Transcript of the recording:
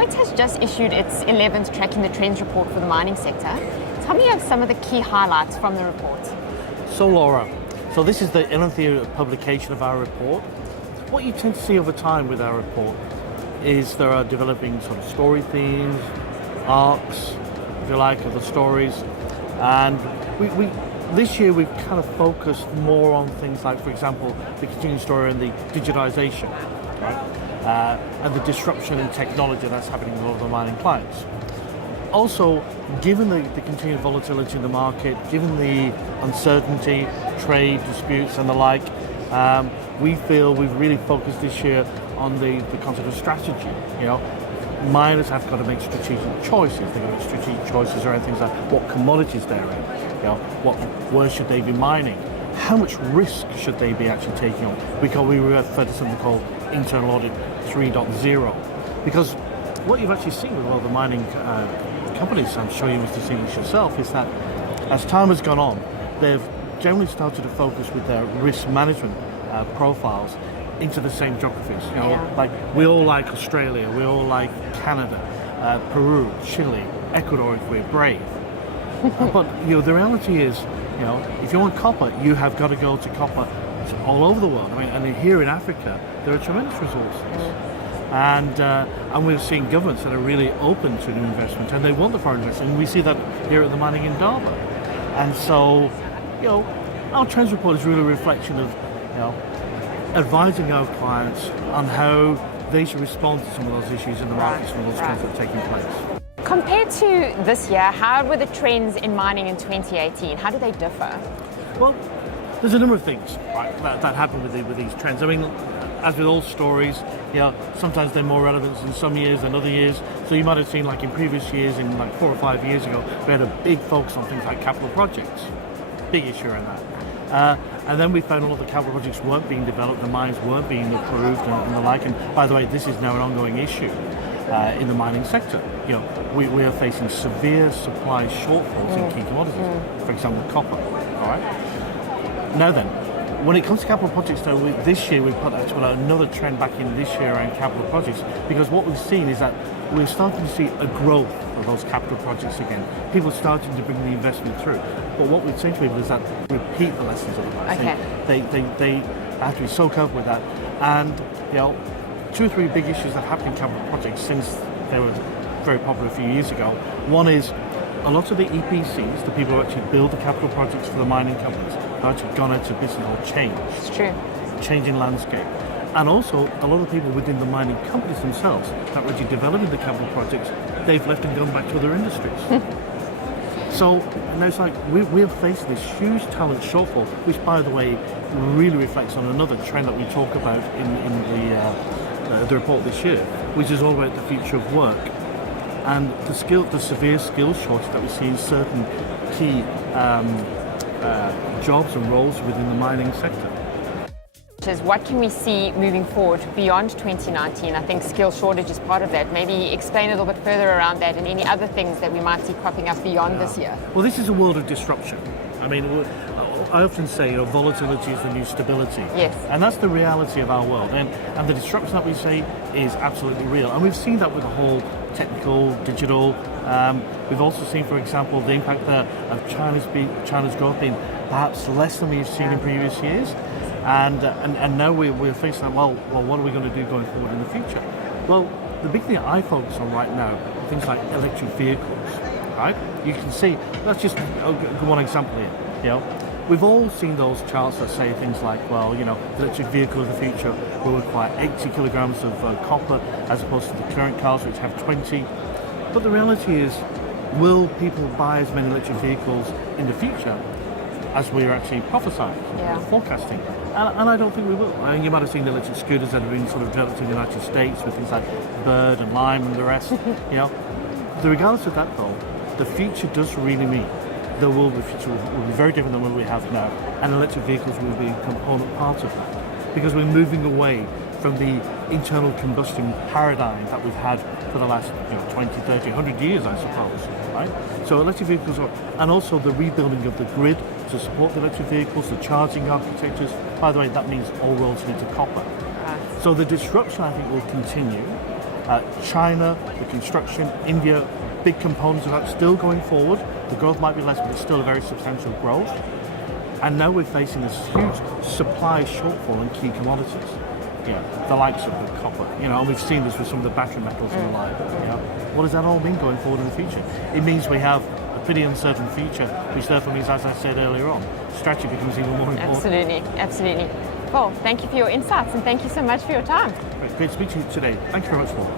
Deloitte has just issued its 11th Tracking the Trends report for the mining sector. Tell me of some of the key highlights from the report. So Laura, this is the 11th year publication of our report. What you tend to see over time with our report is there are developing sort of story themes, arcs, if you like, of the stories. And we this year we've kind of focused more on things like, for example, the continuing story and the digitization, right? And the disruption in technology that's happening with a lot of the mining clients. Also, given the continued volatility in the market, given the uncertainty, trade disputes and the like, we feel we've really focused this year on the concept of strategy. You know, miners have got to make strategic choices. They've got to make strategic choices around things like what commodities they're in. You know, where should they be mining? How much risk should they be actually taking on? Because we refer to something called internal audit 3.0. Because what you've actually seen with a lot of the mining companies, I'm sure you must have seen this yourself, is that as time has gone on, they've generally started to focus with their risk management profiles into the same geographies. You know, like we all like Australia, we all like Canada, Peru, Chile, Ecuador if we're brave. But you know, the reality is, you know, if you want copper, you have got to go to copper all over the world. I mean, and here in Africa, there are tremendous resources. And we're seeing governments that are really open to new investment, and they want the foreign investment. And we see that here at the Mining Indaba. And so, you know, our trends report is really a reflection of, you know, advising our clients on how they should respond to some of those issues in the markets and those trends that are taking place. Compared to this year, how were the trends in mining in 2018? How do they differ? Well, there's a number of things that happen with these trends. I mean, as with all stories, sometimes they're more relevant in some years than other years. So you might have seen, like in previous years, in like 4 or 5 years ago, we had a big focus on things like capital projects. Big issue around that. And then we found a lot of the capital projects weren't being developed, the mines weren't being approved and the like. And by the way, this is now an ongoing issue in the mining sector. You know, we are facing severe supply shortfalls in key commodities, for example, copper. All right. Now then, when it comes to capital projects, though, this year we've put another trend back in this year around capital projects, because what we've seen is that we're starting to see a growth of those capital projects again. People are starting to bring the investment through. But what we're saying to people is that repeat the lessons of the past. Okay. They have to be so careful with that. And, you know, 2 or 3 big issues that happened in capital projects since they were very popular a few years ago. One is a lot of the EPCs, the people who actually build the capital projects for the mining companies, have actually gone out of business or changed. It's true. Changing landscape. And also, a lot of people within the mining companies themselves that were actually developing the capital projects, they've left and gone back to other industries. So now it's like we're facing this huge talent shortfall, which, by the way, really reflects on another trend that we talk about in the report this year, which is all about the future of work and the severe skills shortage that we see in certain key jobs and roles within the mining sector. What can we see moving forward beyond 2019? I think skill shortage is part of that. Maybe explain a little bit further around that and any other things that we might see cropping up beyond this year. Well, this is a world of disruption. I mean, I often say, volatility is the new stability. Yes. And that's the reality of our world. And the disruption that we see is absolutely real. And we've seen that with the whole technical, digital. We've also seen, for example, the impact of China's growth being perhaps less than we've seen in previous years. And now we're facing that, well, what are we going to do going forward in the future? Well, the big thing I focus on right now are things like electric vehicles, right? You can see, that's just one example here, you know. We've all seen those charts that say things like, well, you know, the electric vehicle of the future will require 80 kilograms of copper as opposed to the current cars which have 20. But the reality is, will people buy as many electric vehicles in the future as we're actually prophesying, forecasting? And I don't think we will. I mean, you might have seen the electric scooters that have been sort of developed in the United States with things like Bird and Lime and the rest. You know, regardless of that though, the future does really mean the future will be very different than what we have now, and electric vehicles will be a component part of that, because we're moving away from the internal combustion paradigm that we've had for the last 20, 30, 100 years, I suppose, right? So electric vehicles and also the rebuilding of the grid to support the electric vehicles, the charging architectures. By the way, that means all roads lead to copper. So the disruption, I think, will continue. China, the construction, India, big components of that still going forward. The growth might be less, but it's still a very substantial growth. And now we're facing this huge supply shortfall in key commodities. The likes of the copper, and we've seen this with some of the battery metals and the like. What does that all mean going forward in the future? It means we have a pretty uncertain future, which therefore means, as I said earlier on, strategy becomes even more important. Absolutely. Well, thank you for your insights and thank you so much for your time. Great to speak to you today. Thank you very much, Paul.